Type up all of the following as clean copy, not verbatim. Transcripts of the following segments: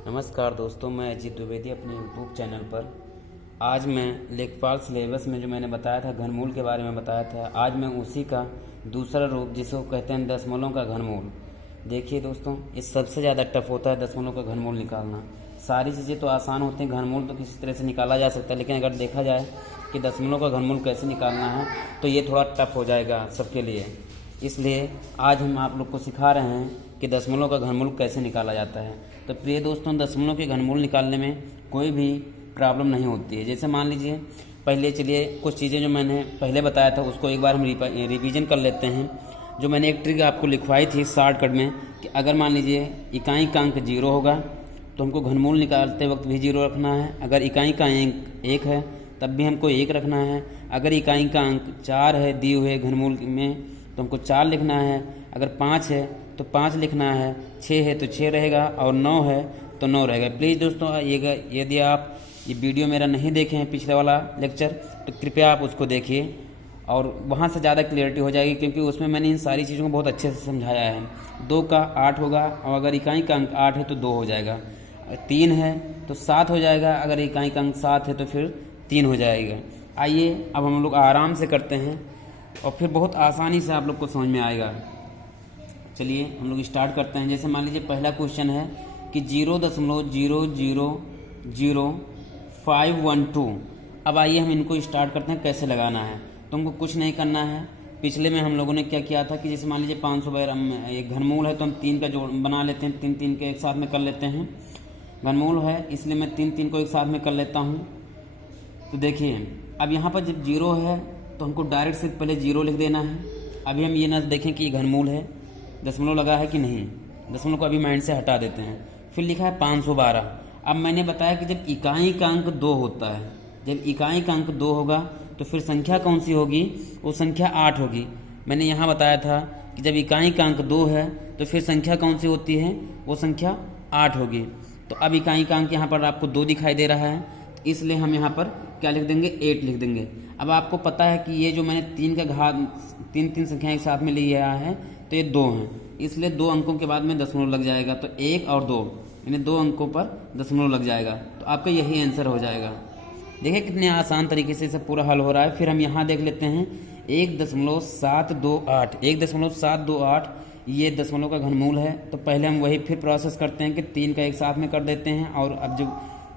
नमस्कार दोस्तों, मैं अजीत द्विवेदी अपने यूट्यूब चैनल पर। आज मैं लेखपाल सिलेबस में जो मैंने बताया था घनमूल के बारे में बताया था, आज मैं उसी का दूसरा रूप जिसको कहते हैं दशमलव का घनमूल। देखिए दोस्तों, ये सबसे ज़्यादा टफ होता है दशमलव का घनमूल निकालना। सारी चीज़ें तो आसान होती हैं, घनमूल तो किसी तरह से निकाला जा सकता है, लेकिन अगर देखा जाए कि दशमलव का घनमूल कैसे निकालना है तो ये थोड़ा टफ हो जाएगा सबके लिए। इसलिए आज हम आप लोग को सिखा रहे हैं कि दशमलव का घनमूल कैसे निकाला जाता है। तो प्रिय दोस्तों, दशमलव के घनमूल निकालने में कोई भी प्रॉब्लम नहीं होती है। जैसे मान लीजिए, पहले चलिए कुछ चीज़ें जो मैंने पहले बताया था उसको एक बार हम रिवीजन कर लेते हैं। जो मैंने एक ट्रिक आपको लिखवाई थी शॉर्टकट में कि अगर मान लीजिए इकाई का अंक 0 होगा तो हमको घनमूल निकालते वक्त भी 0 रखना है। अगर इकाई का अंक 1 है तब भी हमको 1 रखना है। अगर इकाई का अंक 4 है दिए हुए घनमूल में तो हमको 4 लिखना है। अगर 5 है तो 5 लिखना है। 6 है तो 6 रहेगा और 9 है तो 9 रहेगा। प्लीज़ दोस्तों, यदि आप ये वीडियो मेरा नहीं देखे हैं पिछले वाला लेक्चर तो कृपया आप उसको देखिए और वहाँ से ज़्यादा क्लियरिटी हो जाएगी, क्योंकि उसमें मैंने इन सारी चीज़ों को बहुत अच्छे से समझाया है। 2 का 8 होगा और अगर इकाई का अंक 8 है तो 2 हो जाएगा। 3 है तो 7 हो जाएगा, अगर इकाई का अंक 7 है तो फिर 3 हो जाएगा। आइए अब हम लोग आराम से करते हैं और फिर बहुत आसानी से आप लोग को समझ में आएगा। चलिए हम लोग स्टार्ट करते हैं। जैसे मान लीजिए पहला क्वेश्चन है कि 0.0000512। अब आइए हम इनको स्टार्ट करते हैं कैसे लगाना है। तो हमको कुछ नहीं करना है। पिछले में हम लोगों ने क्या किया था कि जैसे मान लीजिए 500 एक घनमूल है तो हम 3 का जोड़ बना लेते हैं, 3 3 के एक साथ में कर लेते हैं। घनमूल है इसलिए मैं 3 3 को एक साथ में कर लेता हूँ। तो देखिए अब यहाँ पर जब 0 है तो हमको डायरेक्ट से पहले 0 लिख देना है। अभी हम ये ना देखें कि ये घनमूल है, दशमलव लगा है कि नहीं। दशमलव को अभी माइंड से हटा देते हैं। फिर लिखा है 512। अब मैंने बताया कि जब इकाई का अंक 2 होता है, जब इकाई का अंक 2 होगा तो फिर संख्या कौन सी होगी, वो संख्या 8 होगी। मैंने यहाँ बताया था कि जब इकाई का अंक 2 है तो फिर संख्या कौन सी होती है, वो संख्या 8 होगी। तो अब इकाई का अंक यहाँ पर आपको 2 दिखाई दे रहा है, इसलिए हम यहाँ पर क्या लिख देंगे, 8 लिख देंगे। अब आपको पता है कि ये जो मैंने 3 का घात 3 संख्याएं एक साथ में लिया है तो ये 2 हैं, इसलिए 2 अंकों के बाद में दशमलव लग जाएगा। तो 1 और 2 यानी 2 अंकों पर दशमलव लग जाएगा। तो आपका यही आंसर हो जाएगा। देखिए कितने आसान तरीके से सब पूरा हल हो रहा है। फिर हम यहाँ देख लेते हैं 1.728। 1.728 ये दशमलव का घनमूल है। तो पहले हम वही फिर प्रोसेस करते हैं कि 3 का एक साथ में कर देते हैं। और अब जो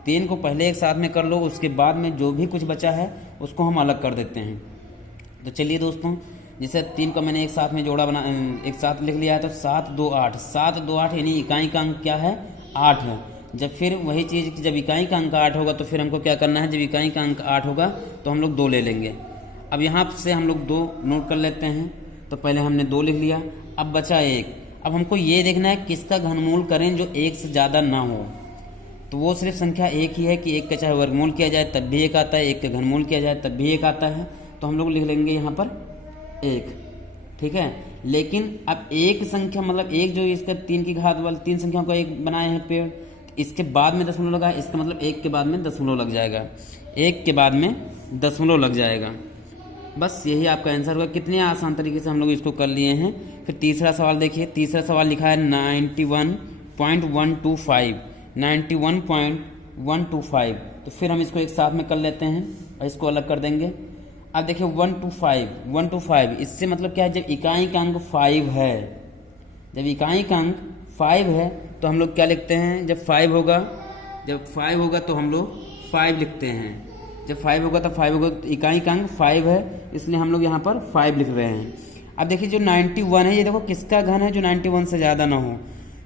3 को पहले एक साथ में कर लो, उसके बाद में जो भी कुछ बचा है उसको हम अलग कर देते हैं। तो चलिए दोस्तों, जैसे 3 को मैंने एक साथ में जोड़ा एक साथ लिख लिया है तो 7 2 8। 7 2 8 यानी इकाई का अंक क्या है, 8 है। जब फिर वही चीज़ जब इकाई का अंक 8 होगा तो फिर हमको क्या करना है, जब इकाई का अंक 8 होगा तो हम लोग 2 ले लेंगे। अब यहाँ से हम लोग 2 नोट कर लेते हैं। तो पहले हमने 2 लिख लिया, अब बचा 1। अब हमको ये देखना है किसका घनमूल करें जो 1 से ज़्यादा ना हो। तो वो सिर्फ संख्या 1 ही है कि 1 का चाहे वर्गमूल किया जाए तब भी 1 आता है, 1 का घनमूल किया जाए तब भी 1 आता है। तो हम लोग लिख लेंगे यहाँ पर 1, ठीक है। लेकिन अब एक संख्या मतलब एक जो इसका 3 की घात वाली 3 संख्याओं का एक बनाए हैं पेड़, इसके बाद में दशमलव लगा है, इसका मतलब 1 के बाद में दशमलव लग जाएगा। 1 के बाद में दशमलव लग जाएगा। बस यही आपका आंसर होगा। कितने आसान तरीके से हम लोग इसको कर लिए हैं। फिर तीसरा सवाल देखिए। तीसरा सवाल लिखा है 91.125। 91.125। तो फिर हम इसको एक साथ में कर लेते हैं और इसको अलग कर देंगे। अब देखिए 125 इससे मतलब क्या है, जब इकाई का अंक 5 है, जब इकाई का अंक 5 है तो हम लोग क्या लिखते हैं, जब 5 होगा तो हम लोग 5 लिखते हैं। जब 5 होगा तो 5 होगा, तो इकाई का अंक 5 है इसलिए हम लोग यहाँ पर 5 लिख रहे हैं। अब देखिए जो 91 है, ये देखो किसका घन है जो 91 से ज़्यादा ना हो।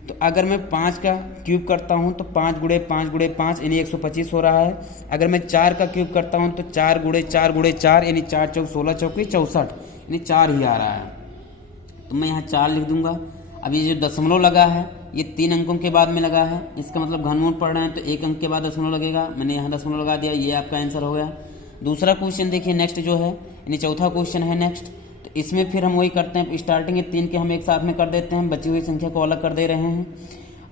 तो अगर मैं 5 का क्यूब करता हूँ तो 5 गुणे 5 गुणे 5 यानी 125 हो रहा है। अगर मैं 4 का क्यूब करता हूँ तो 4 गुणे 4 गुणे 4 यानी 4 चौक 16 चौकी 64 यानी 4 ही आ रहा है। तो मैं यहाँ 4 लिख दूंगा। अब ये जो दशमलव लगा है ये 3 अंकों के बाद में लगा है, इसका मतलब घनमूल पढ़ रहे हैं तो 1 अंक के बाद दशमलव लगेगा। मैंने यहाँ दशमलव लगा दिया, ये आपका आंसर हो गया। दूसरा क्वेश्चन देखिए नेक्स्ट जो है, यानी चौथा क्वेश्चन है नेक्स्ट। तो इसमें फिर हम वही करते हैं, स्टार्टिंग में 3 के हम एक साथ में कर देते हैं, बची हुई संख्या को अलग कर दे रहे हैं।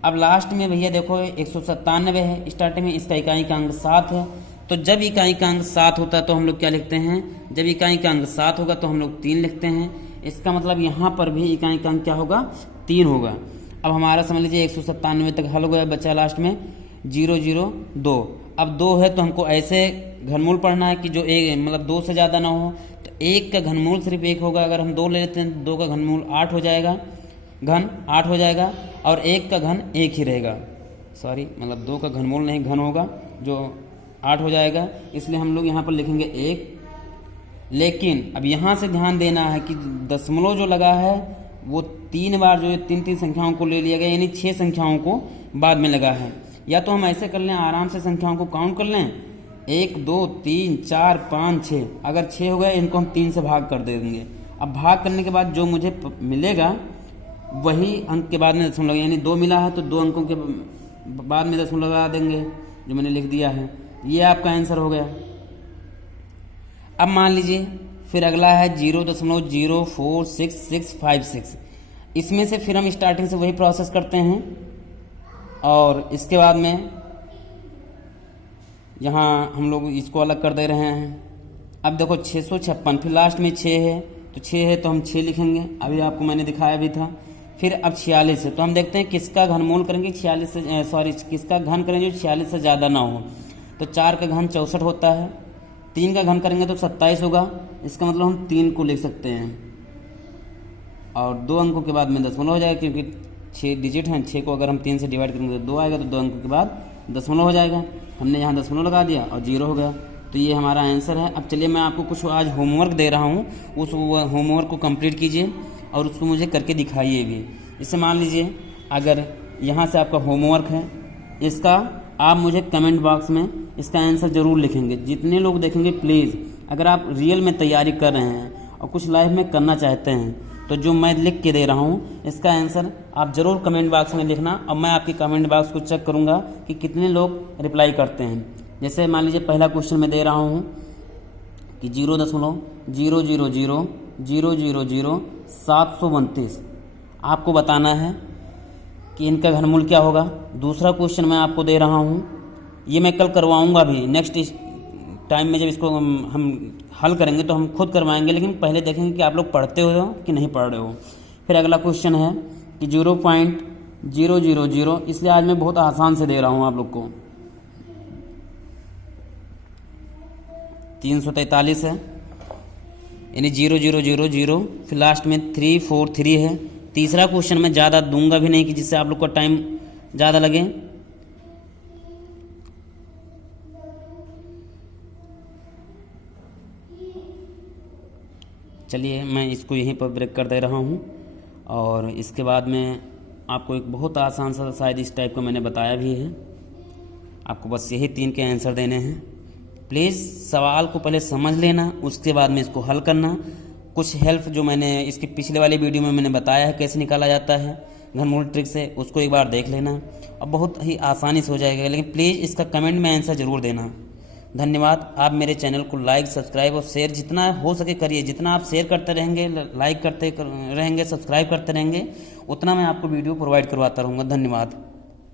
अब लास्ट में भैया देखो 197 है, स्टार्टिंग में इसका इकाई का अंक 7 है। तो जब इकाई का अंक 7 होता है तो हम लोग क्या लिखते हैं, जब इकाई का अंक 7 होगा तो हम लोग 3 लिखते हैं। इसका मतलब यहाँ पर भी इकाई का अंक क्या होगा, 3 होगा। अब हमारा समझ लीजिए 197 तक हल हो गया, बचा लास्ट में 0 0 2। अब 2 है तो हमको ऐसे घनमूल पढ़ना है कि जो एक मतलब 2 से ज़्यादा ना हो। तो 1 का घनमूल सिर्फ 1 होगा, अगर हम 2 ले लेते हैं 2 का घनमूल 8 हो जाएगा, घन 8 हो जाएगा, और 1 का घन 1 ही रहेगा, सॉरी मतलब 2 का घनमूल नहीं घन होगा जो 8 हो जाएगा, इसलिए हम लोग यहाँ पर लिखेंगे 1। लेकिन अब यहाँ से ध्यान देना है कि दशमलव जो लगा है वो 3 बार जो है 3 संख्याओं को ले लिया गया, यानी 6 संख्याओं को बाद में लगा है। या तो हम ऐसे कर लें, आराम से संख्याओं को काउंट कर लें, 1 2 3 4 5 6, अगर 6 हो गया इनको हम 3 से भाग कर दे देंगे। अब भाग करने के बाद जो मुझे मिलेगा वही अंक के बाद में दशमलव, यानी 2 मिला है तो 2 अंकों के बाद में दशमलव लगा देंगे जो मैंने लिख दिया है। ये आपका आंसर हो गया। अब मान लीजिए फिर अगला है 0.0466656। इसमें से फिर हम स्टार्टिंग से वही प्रोसेस करते हैं और इसके बाद में यहाँ हम लोग इसको अलग कर दे रहे हैं। अब देखो 656, फिर लास्ट में 6 है तो 6 है तो हम 6 लिखेंगे, अभी आपको मैंने दिखाया भी था। फिर अब 46 है तो हम देखते हैं किसका घनमूल करेंगे 46 से, सॉरी किसका घन करेंगे जो 46 से ज़्यादा ना हो। तो 4 का घन 64 होता है, 3 का घन करेंगे तो 27 होगा, इसका मतलब हम 3 को लिख सकते हैं और 2 अंकों के बाद में दशमलव हो जाएगा, क्योंकि 6 डिजिट हैं, 6 को अगर हम 3 से डिवाइड करेंगे तो 2 आएगा, तो 2 अंकों के बाद दशमलव हो जाएगा। हमने यहाँ दशमलव लगा दिया और 0 हो गया, तो ये हमारा आंसर है। अब चलिए मैं आपको कुछ आज होमवर्क दे रहा हूँ, उस होमवर्क को कंप्लीट कीजिए और उसको मुझे करके दिखाइए भी। इससे मान लीजिए अगर यहाँ से आपका होमवर्क है, इसका आप मुझे कमेंट बॉक्स में इसका आंसर ज़रूर लिखेंगे। जितने लोग देखेंगे प्लीज़, अगर आप रियल में तैयारी कर रहे हैं और कुछ लाइफ में करना चाहते हैं तो जो मैं लिख के दे रहा हूँ इसका आंसर आप ज़रूर कमेंट बॉक्स में लिखना, और मैं आपके कमेंट बॉक्स को चेक करूँगा कि कितने लोग रिप्लाई करते हैं। जैसे मान लीजिए पहला क्वेश्चन मैं दे रहा हूँ कि 0.00000000732 आपको बताना है कि इनका घनमूल क्या होगा। दूसरा क्वेश्चन मैं आपको दे रहा हूँ, ये मैं कल करवाऊँगा भी, नेक्स्ट टाइम में जब इसको हम हल करेंगे तो हम खुद करवाएंगे, लेकिन पहले देखेंगे कि आप लोग पढ़ते हो कि नहीं पढ़ रहे हो। फिर अगला क्वेश्चन है कि 0.000, इसलिए आज मैं बहुत आसान से दे रहा हूँ आप लोग को। 343 है, यानी 0000, फिर लास्ट में 343 है। तीसरा क्वेश्चन मैं ज़्यादा दूंगा भी नहीं कि जिससे आप लोग का टाइम ज़्यादा लगे। चलिए मैं इसको यहीं पर ब्रेक कर दे रहा हूँ, और इसके बाद में आपको एक बहुत आसान सा शायद इस टाइप का मैंने बताया भी है। आपको बस यही 3 के आंसर देने हैं। प्लीज़ सवाल को पहले समझ लेना, उसके बाद में इसको हल करना। कुछ हेल्प जो मैंने इसके पिछले वाली वीडियो में मैंने बताया है कैसे निकाला जाता है घनमूल ट्रिक से, उसको एक बार देख लेना और बहुत ही आसानी से हो जाएगा। लेकिन प्लीज़ इसका कमेंट में आंसर ज़रूर देना। धन्यवाद। आप मेरे चैनल को लाइक, सब्सक्राइब और शेयर जितना हो सके करिए। जितना आप शेयर करते रहेंगे, लाइक करते रहेंगे, सब्सक्राइब करते रहेंगे, उतना मैं आपको वीडियो प्रोवाइड करवाता रहूँगा। धन्यवाद।